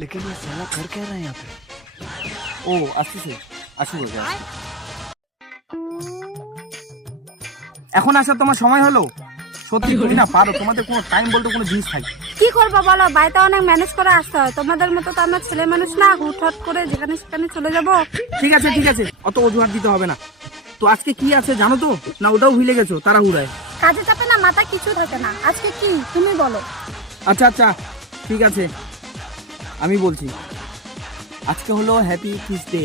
लेकिन ये साला कर क्या रहा है यहाँ पे? ও আসতেছে, আসুক ওকে। এখন আসার তোমার সময় হলো? সত্যি তুমি না পারো, তোমাদের কোনো টাইম বলতে কোনো জিনিস থাকে। কি করবো বলো, বাড়িতে অনেক ম্যানেজ করে আসতে হয়। তোমাদের মতো তো আমরা ছেলে মানুষ না, হুটহাট করে যেখানে সেখানে চলে যাবো। ঠিক আছে ঠিক আছে, অত অজুহাত দিতে হবে না। তো আজকে কি আছে জানো তো, না ওটাও ভুলে গেছো তাড়াহুড়ায়? কাজে চাপে না মাথা কিছু থাকে না। আজকে কি তুমি বলো। আচ্ছা আচ্ছা ঠিক আছে, আমি বলছি। আজকে হলো হ্যাপি কিস ডে।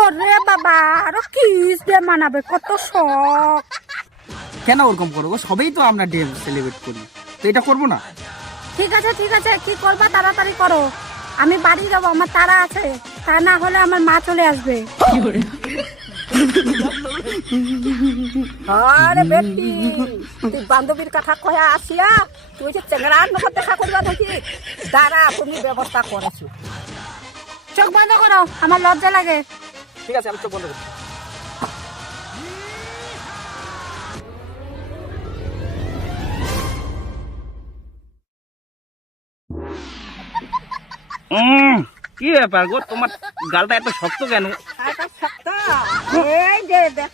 ওরে বাবা, আরো কিস ডে মানাবে, কত শখ। কেন ওরকম করবো? সবাই তো আমরা ডে সেলিব্রেট করি, তো এটা করবো না? ঠিক আছে ঠিক আছে, কি করবা তাড়াতাড়ি করো। আমি বাড়ি যাবো, আমার তারা আছে। তা না হলে আমার মা চলে আসবে। আরে বেটি, তুই বান্ধবীর কথা কয়া আসিয়া তুই যে চেংড়ার নগর দেখা করবা দেখি। দাঁড়া, তুমি ব্যবস্থা করেছো। চোখ বন্ধ করো, আমার লজ্জা লাগে। ঠিক আছে, আমি চোখ বন্ধ করছি। কি ব্যাপার গো, তোমার গালটা এত শক্ত কেন? এই যে দেখ,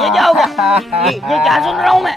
ये क्या हो गया? ये क्या सुन रहा हूँ मैं?